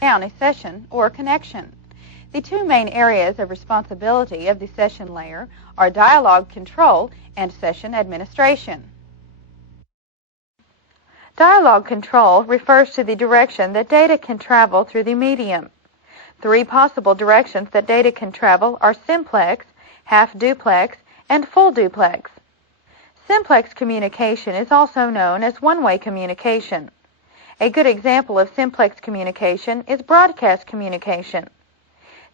down a session or connection. The two main areas of responsibility of the session layer are dialogue control and session administration. Dialogue control refers to the direction that data can travel through the medium. Three possible directions that data can travel are simplex, half-duplex, and full-duplex. Simplex communication is also known as one-way communication. A good example of simplex communication is broadcast communication.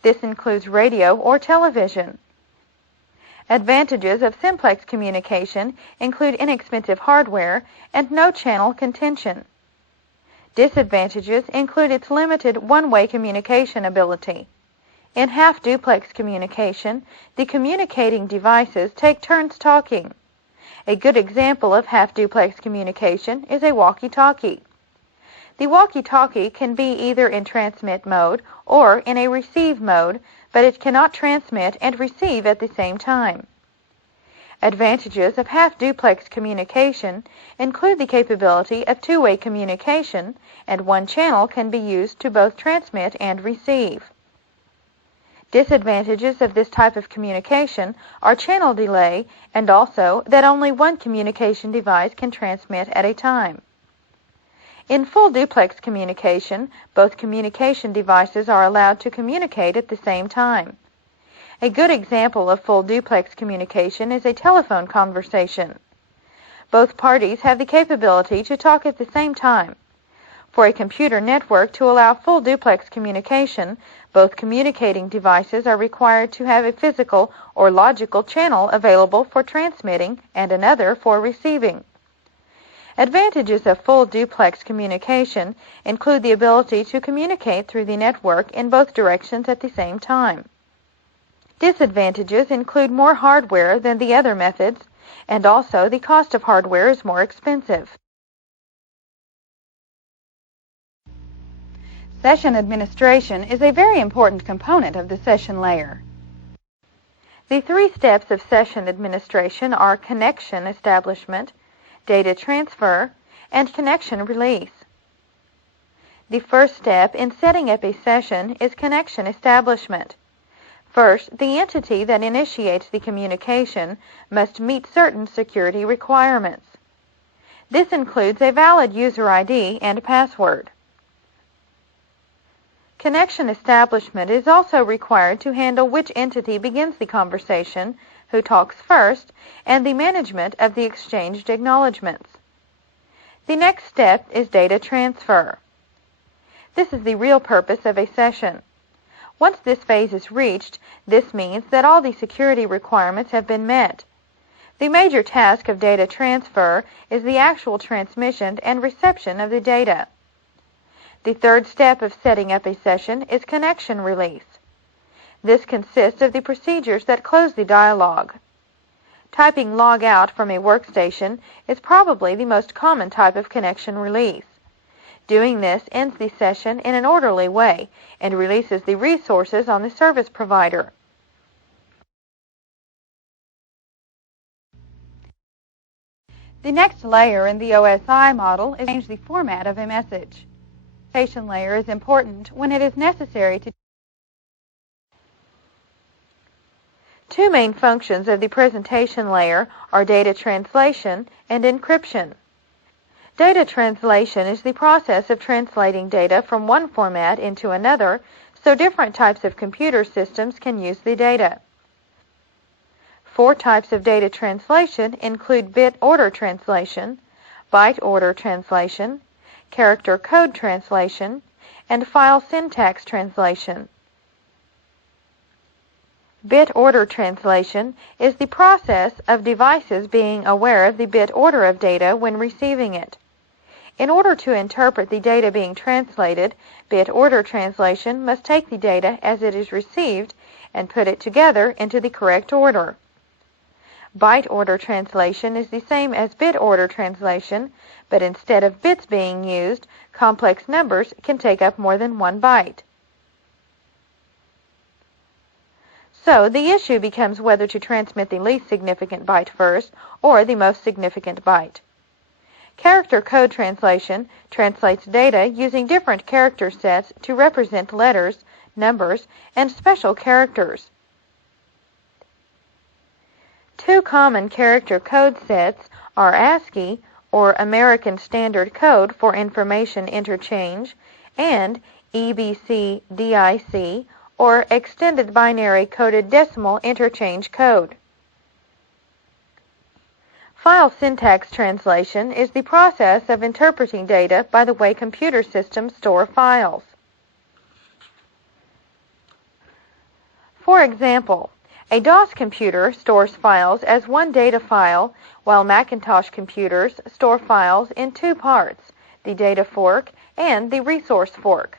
This includes radio or television. Advantages of simplex communication include inexpensive hardware and no channel contention. Disadvantages include its limited one-way communication ability. In half-duplex communication, the communicating devices take turns talking. A good example of half-duplex communication is a walkie-talkie. The walkie-talkie can be either in transmit mode or in a receive mode, but it cannot transmit and receive at the same time. Advantages of half-duplex communication include the capability of two-way communication, and one channel can be used to both transmit and receive. Disadvantages of this type of communication are channel delay and also that only one communication device can transmit at a time. In full duplex communication, both communication devices are allowed to communicate at the same time. A good example of full duplex communication is a telephone conversation. Both parties have the capability to talk at the same time. For a computer network to allow full duplex communication, both communicating devices are required to have a physical or logical channel available for transmitting and another for receiving. Advantages of full duplex communication include the ability to communicate through the network in both directions at the same time. Disadvantages include more hardware than the other methods, and also the cost of hardware is more expensive. Session administration is a very important component of the session layer. The three steps of session administration are connection establishment, data transfer, and connection release. The first step in setting up a session is connection establishment. First, the entity that initiates the communication must meet certain security requirements. This includes a valid user ID and password. Connection establishment is also required to handle which entity begins the conversation, who talks first, and the management of the exchanged acknowledgments. The next step is data transfer. This is the real purpose of a session. Once this phase is reached, this means that all the security requirements have been met. The major task of data transfer is the actual transmission and reception of the data. The third step of setting up a session is connection release. This consists of the procedures that close the dialogue. Typing log out from a workstation is probably the most common type of connection release. Doing this ends the session in an orderly way and releases the resources on the service provider. The next layer in the OSI model is to change the format of a message. The presentation layer is important when it is necessary to. Two main functions of the presentation layer are data translation and encryption. Data translation is the process of translating data from one format into another so different types of computer systems can use the data. Four types of data translation include bit order translation, byte order translation, character code translation, and file syntax translation. Bit order translation is the process of devices being aware of the bit order of data when receiving it. In order to interpret the data being translated, bit order translation must take the data as it is received and put it together into the correct order. Byte order translation is the same as bit order translation, but instead of bits being used, complex numbers can take up more than one byte. So the issue becomes whether to transmit the least significant byte first or the most significant byte. Character code translation translates data using different character sets to represent letters, numbers, and special characters. Two common character code sets are ASCII, or American Standard Code for Information Interchange, and EBCDIC, or Extended Binary Coded Decimal Interchange Code. File syntax translation is the process of interpreting data by the way computer systems store files. For example, a DOS computer stores files as one data file, while Macintosh computers store files in two parts, the data fork and the resource fork.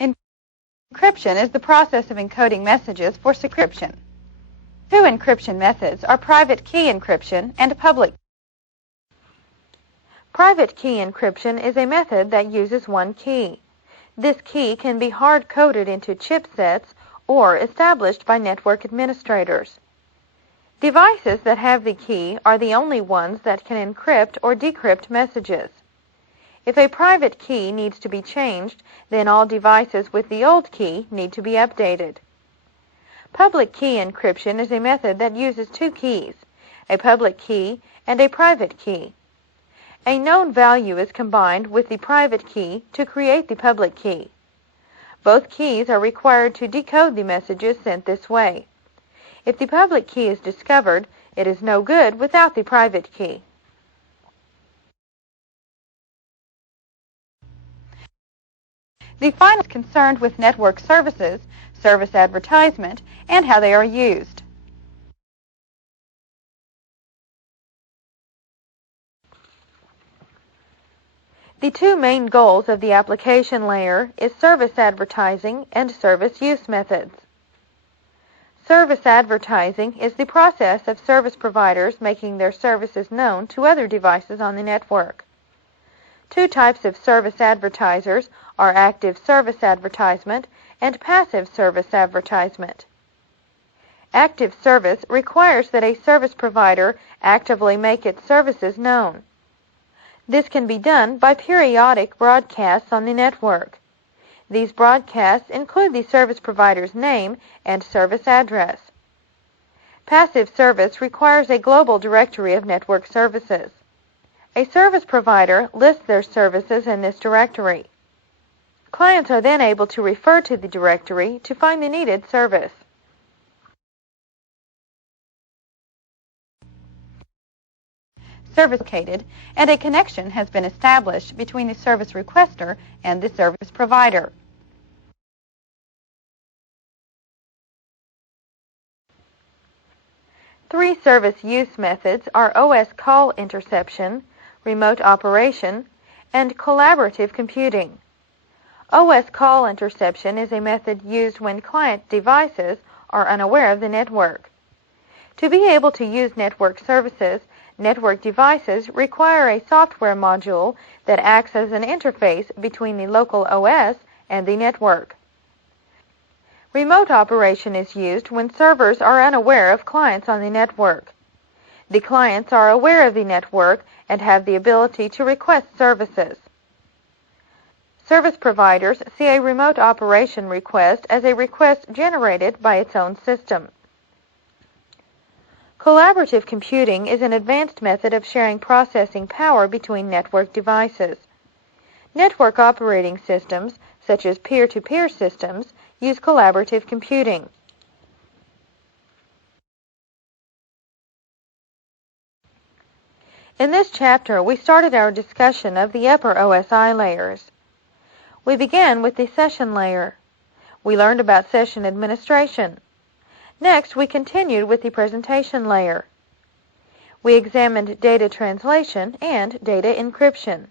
Encryption is the process of encoding messages for security. Two encryption methods are private key encryption and public. Private key encryption is a method that uses one key. This key can be hard-coded into chipsets or established by network administrators. Devices that have the key are the only ones that can encrypt or decrypt messages. If a private key needs to be changed, then all devices with the old key need to be updated. Public key encryption is a method that uses two keys, a public key and a private key. A known value is combined with the private key to create the public key. Both keys are required to decode the messages sent this way. If the public key is discovered, it is no good without the private key. The final is concerned with network services, service advertisement, and how they are used. The two main goals of the application layer is service advertising and service use methods. Service advertising is the process of service providers making their services known to other devices on the network. Two types of service advertisers are active service advertisement and passive service advertisement. Active service requires that a service provider actively make its services known. This can be done by periodic broadcasts on the network. These broadcasts include the service provider's name and service address. Passive service requires a global directory of network services. A service provider lists their services in this directory. Clients are then able to refer to the directory to find the needed service. Service located, and a connection has been established between the service requester and the service provider. Three service use methods are OS call interception, remote operation, and collaborative computing. OS call interception is a method used when client devices are unaware of the network. To be able to use network services, network devices require a software module that acts as an interface between the local OS and the network. Remote operation is used when servers are unaware of clients on the network. The clients are aware of the network and have the ability to request services. Service providers see a remote operation request as a request generated by its own system. Collaborative computing is an advanced method of sharing processing power between network devices. Network operating systems, such as peer-to-peer systems, use collaborative computing. In this chapter, we started our discussion of the upper OSI layers. We began with the session layer. We learned about session administration. Next, we continued with the presentation layer. We examined data translation and data encryption.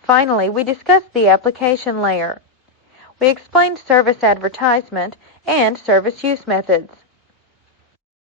Finally, we discussed the application layer. We explained service advertisement and service use methods.